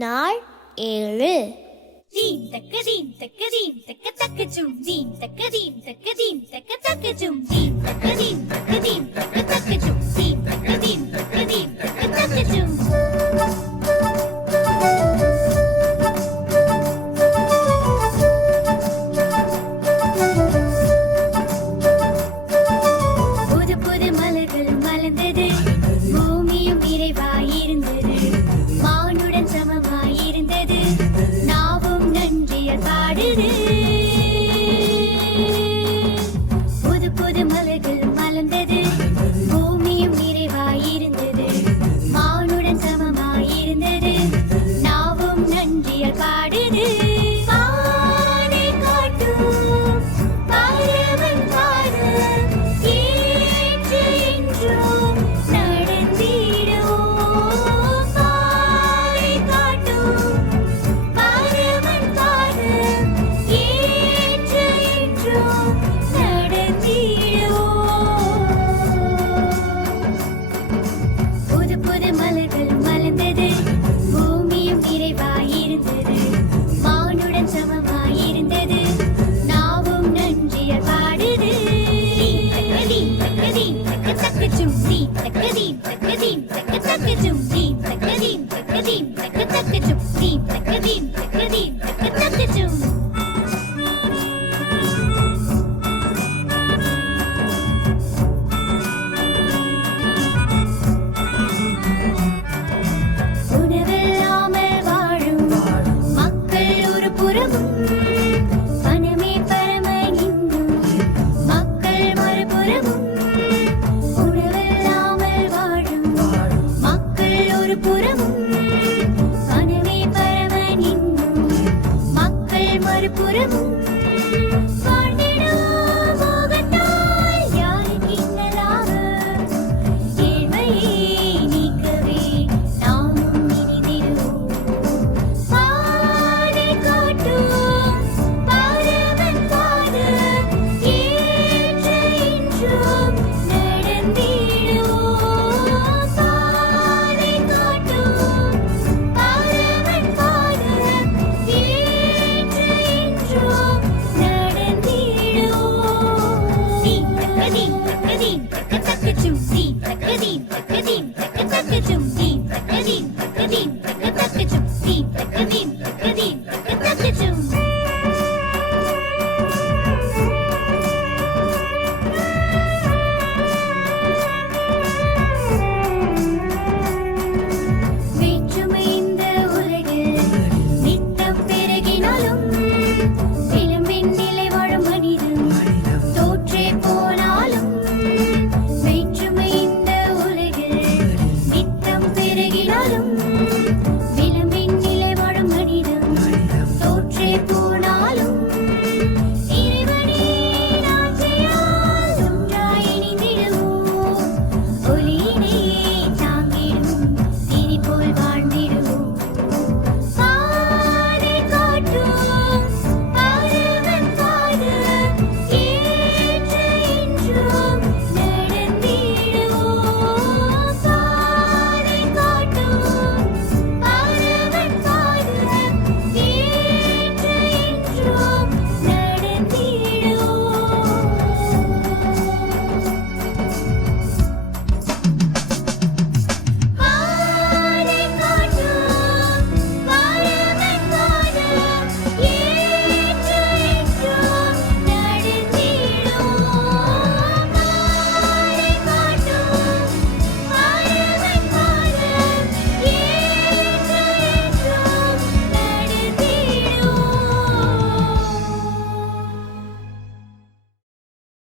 நாள் 7. Deen taka deen taka deen taka taka jum deen taka deen taka deen taka taka jum deen taka deen taka deen taka taka jum deen taka deen taka deen taka taka jum. புது புது மலர்கள் மலர்ந்தது, பூமியும் நிறைவாயிருந்தது, மானுடன் சமமாயிருந்தது, நாவும் நன்றியால் பாடுது. புது புது மலர்கள் மலர்ந்தது, பூமியும் நிறைவாயிருந்தது, மானுடன் சமமாயிருந்தது, நாவும் நன்றியால் பாடுது. பாதை காட்டும் பரமன் பாதம் ஏற்று என்றும் நடந்திடுவோம். பாதை காட்டும் பரமன் பாதம் ஏற்று என்றும் நடந்திடுவோம். புது புது மலர்கள் மலர்ந்தது, பூமியும் நிறைவாயிருந்தது, மானுடன் சமமாயிருந்தது, நாவும் நன்றியால் பாடுது. தீம் தக்க தீம் தக்க தக்க ஜும் தீம் தக்க தீம் தக்க தீம் தக்க தக்க ஜும் தீம் தக்க தீம் தக்க தீம் தக்க தக்க ஜும் தீம்